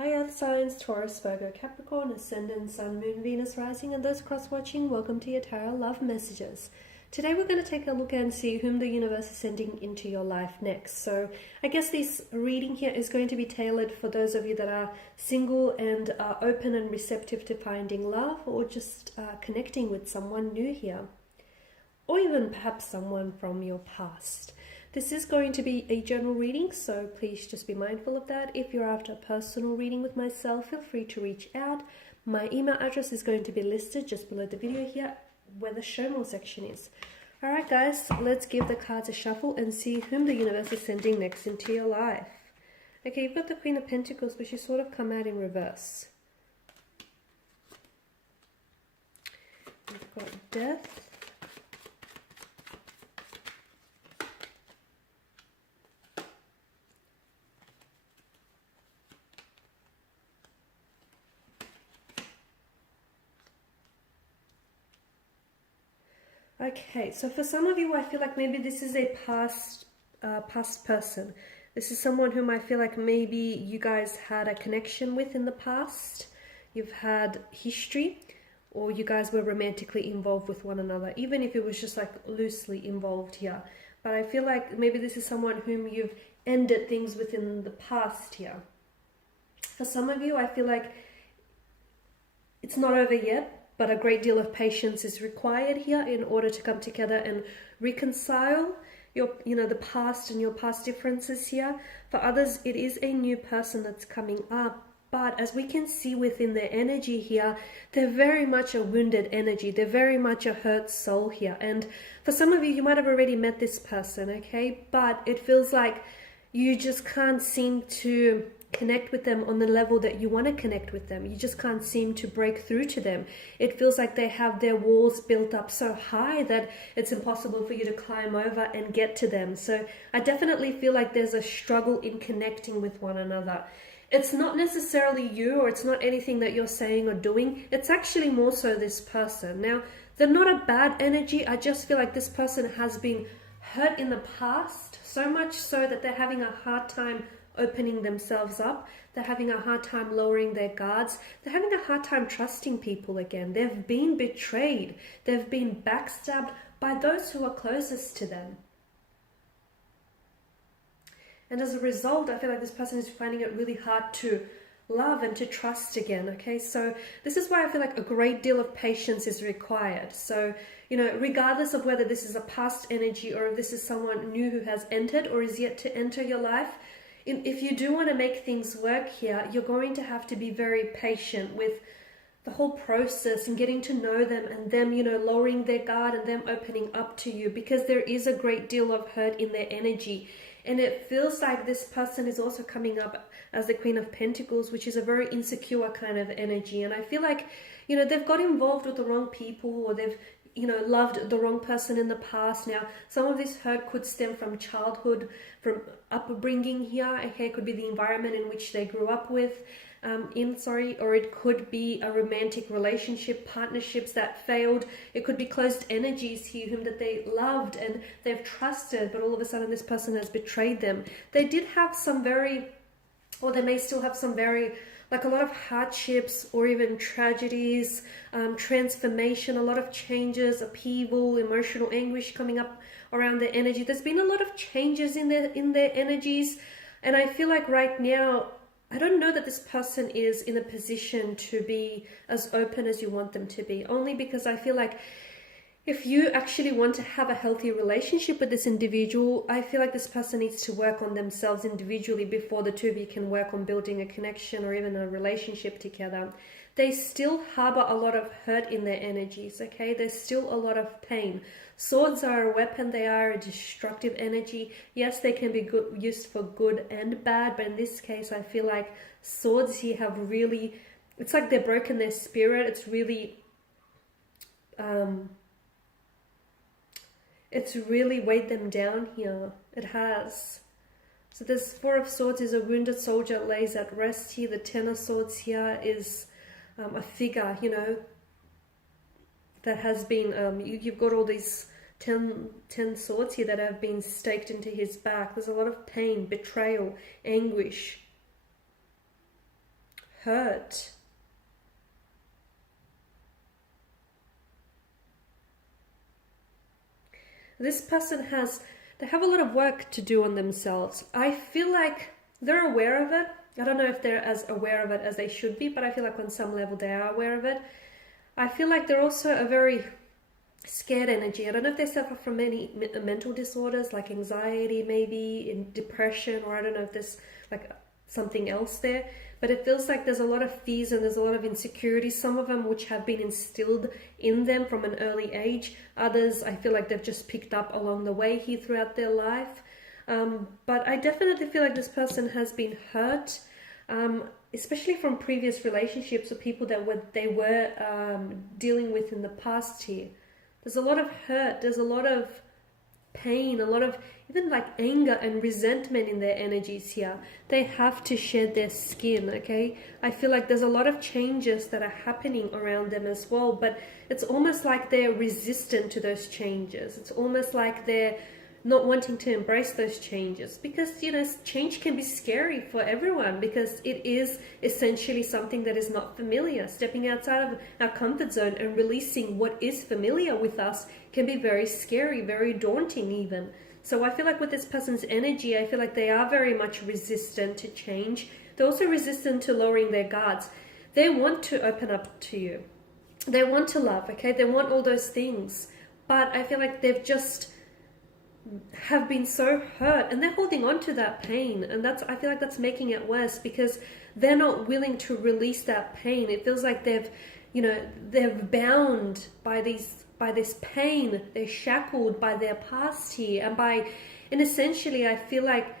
Hi Earth signs, Taurus, Virgo, Capricorn, Ascendant, Sun, Moon, Venus, Rising, and those cross-watching, welcome to your Tarot Love Messages. Today we're going to take a look and see whom the universe is sending into your life next. So I guess this reading here is going to be tailored for those of you that are single and are open and receptive to finding love, or just connecting with someone new here, or even perhaps someone from your past. This is going to be a general reading, so please just be mindful of that. If you're after a personal reading with myself, feel free to reach out. My email address is going to be listed just below the video here, where the show more section is. Alright guys, let's give the cards a shuffle and see whom the universe is sending next into your life. Okay, you've got the Queen of Pentacles, which is sort of come out in reverse. You've got Death. Okay, so for some of you, I feel like maybe this is a past person. This is someone whom I feel like maybe you guys had a connection with in the past. You've had history, or you guys were romantically involved with one another, even if it was just like loosely involved here. But I feel like maybe this is someone whom you've ended things with in the past here. For some of you, I feel like it's not over yet, but a great deal of patience is required here in order to come together and reconcile the past and your past differences here. For others, it is a new person that's coming up, but as we can see within their energy here, they're very much a wounded energy. They're very much a hurt soul here. And for some of you, you might have already met this person, okay? But it feels like you just can't seem to connect with them on the level that you want to connect with them. You just can't seem to break through to them. It feels like they have their walls built up so high that it's impossible for you to climb over and get to them. So I definitely feel like there's a struggle in connecting with one another. It's not necessarily you, or it's not anything that you're saying or doing. It's actually more so this person. Now, they're not a bad energy. I just feel like this person has been hurt in the past, so much so that they're having a hard time opening themselves up. They're having a hard time lowering their guards. They're having a hard time trusting people again. They've been betrayed. They've been backstabbed by those who are closest to them. And as a result, I feel like this person is finding it really hard to love and to trust again. Okay, so this is why I feel like a great deal of patience is required. So, regardless of whether this is a past energy or if this is someone new who has entered or is yet to enter your life, if you do want to make things work here, you're going to have to be very patient with the whole process and getting to know them, and them, lowering their guard and them opening up to you, because there is a great deal of hurt in their energy. And it feels like this person is also coming up as the Queen of Pentacles, which is a very insecure kind of energy. And I feel like, they've got involved with the wrong people, or they've loved the wrong person in the past. Now, some of this hurt could stem from childhood, from upbringing here. Okay, it could be the environment in which they grew up with, or it could be a romantic relationship, partnerships that failed. It could be closed energies here, whom that they loved and they've trusted, but all of a sudden this person has betrayed them. They did have some or they may still have some like a lot of hardships or even tragedies, transformation, a lot of changes, upheaval, emotional anguish coming up around their energy. There's been a lot of changes in their energies, and I feel like right now, I don't know that this person is in a position to be as open as you want them to be, only because I feel like if you actually want to have a healthy relationship with this individual, I feel like this person needs to work on themselves individually before the two of you can work on building a connection or even a relationship together. They still harbor a lot of hurt in their energies, okay? There's still a lot of pain. Swords are a weapon. They are a destructive energy. Yes, they can be used for good and bad, but in this case, I feel like swords here have really, it's like they've broken their spirit. It's really, it's really weighed them down here. It has. So this Four of Swords is a wounded soldier lays at rest here. The Ten of Swords here is a figure, that has been, you've got all these 10 swords here that have been staked into his back. There's a lot of pain, betrayal, anguish. hurt. This person they have a lot of work to do on themselves. I feel like they're aware of it. I don't know if they're as aware of it as they should be, but I feel like on some level they are aware of it. I feel like they're also a very scared energy. I don't know if they suffer from any mental disorders like anxiety, maybe in depression, or I don't know if there's like something else there, but it feels like there's a lot of fears and there's a lot of insecurities, some of them which have been instilled in them from an early age. Others I feel like they've just picked up along the way here throughout their life. But I definitely feel like this person has been hurt, especially from previous relationships or people that they were dealing with in the past here. There's a lot of hurt, there's a lot of pain, a lot of even like anger and resentment in their energies here. They have to shed their skin, okay? I feel like there's a lot of changes that are happening around them as well, but it's almost like they're resistant to those changes. It's almost like they're not wanting to embrace those changes, because you know, change can be scary for everyone, because it is essentially something that is not familiar. Stepping outside of our comfort zone and releasing what is familiar with us can be very scary, very daunting even. So I feel like with this person's energy, I feel like they are very much resistant to change. They're also resistant to lowering their guards. They want to open up to you, they want to love, okay, they want all those things, but I feel like they've just have been so hurt and they're holding on to that pain, and I feel like that's making it worse, because they're not willing to release that pain. It feels like they're bound by this pain. They're shackled by their past here, and essentially I feel like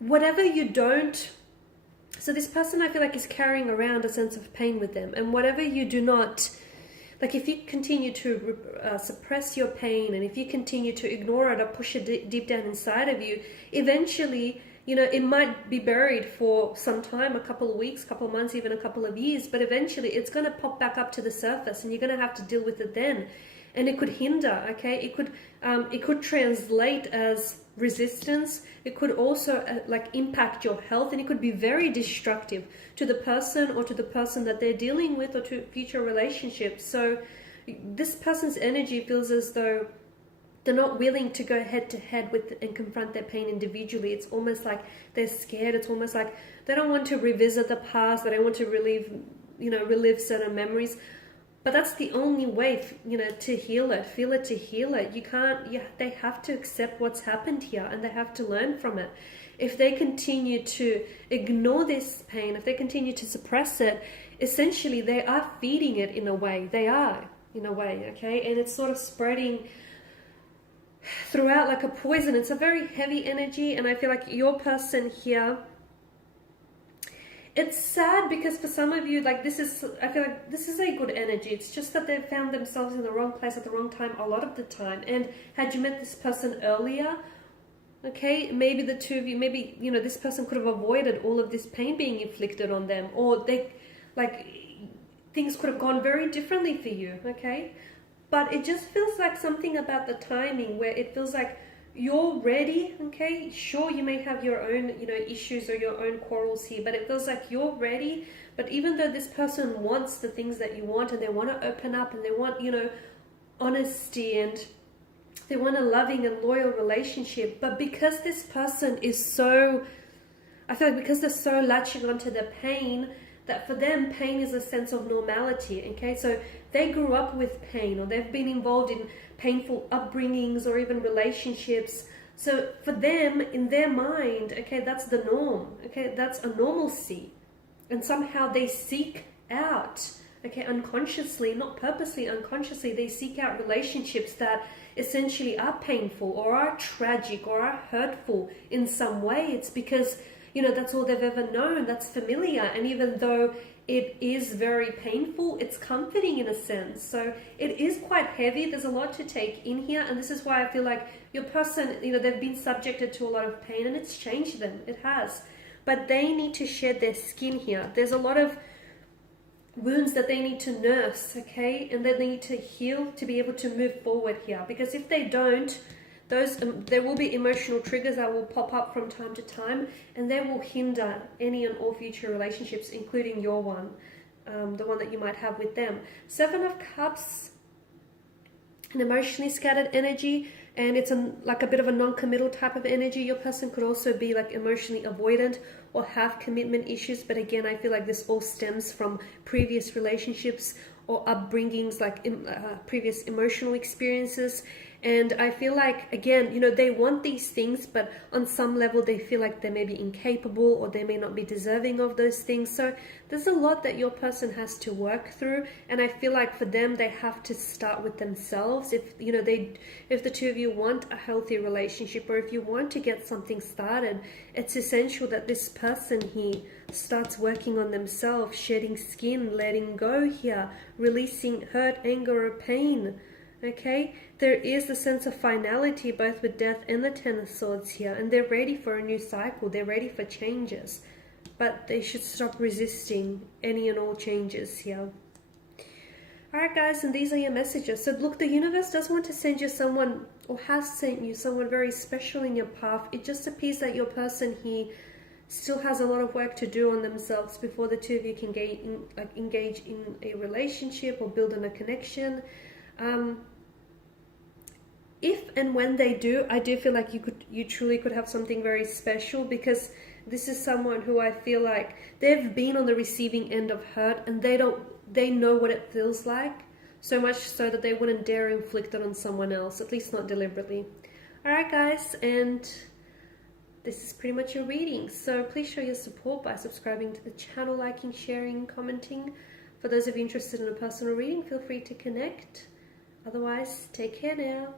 whatever you don't, so this person I feel like is carrying around a sense of pain with them, and whatever you do not, like if you continue to suppress your pain, and if you continue to ignore it or push it deep down inside of you, eventually, you know, it might be buried for some time, a couple of weeks, couple of months, even a couple of years, but eventually it's going to pop back up to the surface, and you're going to have to deal with it then. And it could hinder, okay? It could translate as resistance. It could also like impact your health, and it could be very destructive to the person or to the person that they're dealing with, or to future relationships. So this person's energy feels as though they're not willing to go head to head with and confront their pain individually. It's almost like they're scared. It's almost like they don't want to revisit the past. They don't want to relive certain memories. But that's the only way, you know, to heal it, feel it to heal it. They have to accept what's happened here, and they have to learn from it. If they continue to ignore this pain, if they continue to suppress it, essentially they are feeding it in a way. They are, in a way, okay? And it's sort of spreading throughout like a poison. It's a very heavy energy, and I feel like your person here, it's sad because for some of you, like I feel like this is a good energy. It's just that they've found themselves in the wrong place at the wrong time a lot of the time. And had you met this person earlier, okay, maybe the two of you, maybe, you know, this person could have avoided all of this pain being inflicted on them, or things could have gone very differently for you, okay? But it just feels like something about the timing where it feels like you're ready, okay? Sure, you may have your own, you know, issues or your own quarrels here, but it feels like you're ready. But even though this person wants the things that you want, and they want to open up, and they want, you know, honesty, and they want a loving and loyal relationship, but because this person is so, I feel like because they're so latching onto the pain, that for them, pain is a sense of normality, okay? So they grew up with pain, or they've been involved in painful upbringings or even relationships. So for them, in their mind, okay, that's the norm, okay? That's a normalcy. And somehow they seek out, okay, unconsciously, not purposely, unconsciously, they seek out relationships that essentially are painful or are tragic or are hurtful in some way. It's because, you know, that's all they've ever known, that's familiar. And even though it is very painful, it's comforting in a sense. So it is quite heavy. There's a lot to take in here. And this is why I feel like your person, you know, they've been subjected to a lot of pain, and it's changed them. It has. But they need to shed their skin here. There's a lot of wounds that they need to nurse, okay? And that they need to heal to be able to move forward here. Because if they don't, those there will be emotional triggers that will pop up from time to time, and they will hinder any and all future relationships, including your one, the one that you might have with them. Seven of Cups, an emotionally scattered energy, and it's like a bit of a non-committal type of energy. Your person could also be like emotionally avoidant or have commitment issues, but again, I feel like this all stems from previous relationships or upbringings, like previous emotional experiences. And I feel like, again, you know, they want these things, but on some level they feel like they may be incapable, or they may not be deserving of those things. So there's a lot that your person has to work through, and I feel like for them, they have to start with themselves. If, you know, if the two of you want a healthy relationship, or if you want to get something started, it's essential that this person here starts working on themselves, shedding skin, letting go here, releasing hurt, anger, or pain. Okay, there is the sense of finality both with Death and the Ten of Swords here, and they're ready for a new cycle, they're ready for changes, but they should stop resisting any and all changes here. Alright guys, and these are your messages. So look, the universe does want to send you someone, or has sent you someone very special in your path. It just appears that your person here still has a lot of work to do on themselves before the two of you can engage in a relationship or build on a connection. If and when they do, I do feel like you truly could have something very special, because this is someone who I feel like they've been on the receiving end of hurt, and they know what it feels like, so much so that they wouldn't dare inflict it on someone else, at least not deliberately. Alright guys, and this is pretty much your reading. So please show your support by subscribing to the channel, liking, sharing, commenting. For those of you interested in a personal reading, feel free to connect. Otherwise, take care now.